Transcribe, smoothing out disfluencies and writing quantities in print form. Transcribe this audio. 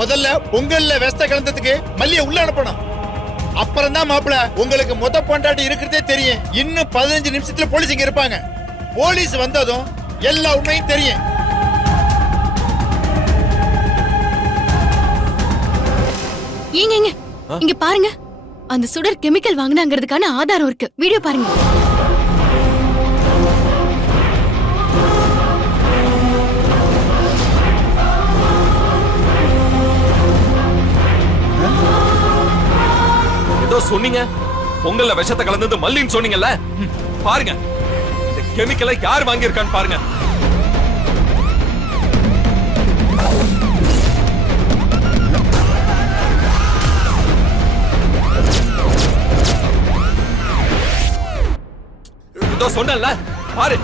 முதல்ல பொங்கல்ல வெஸ்ட கலந்ததுக்கு மல்லிய உள்ள அனுப்பணும். அப்புறம் தான் மாப்பிள உங்களுக்கு மொத பொண்டாட்டி இருக்கிறதே தெரியும். இன்னும் 15 நிமிஷத்துல போலீஸ் இங்க இருப்பாங்க. போலீஸ் வந்ததும் எல்லா உண்மையும் தெரியும். ஏங்க இங்க பாருங்க, அந்த சுடர் கெமிக்கல் வாங்கினாங்கிறதுக்கான ஆதாரம் இருக்கு. வீடியோ பாருங்க. ஏதோ சொன்னீங்க, பொங்கல்ல விஷத்தை கலந்தது மல்லின்னு சொன்னீங்கல்ல, பாருங்க இந்த கெமிக்கலை யார் வாங்கியிருக்கான்னு பாருங்க. சொன்னல பாரு,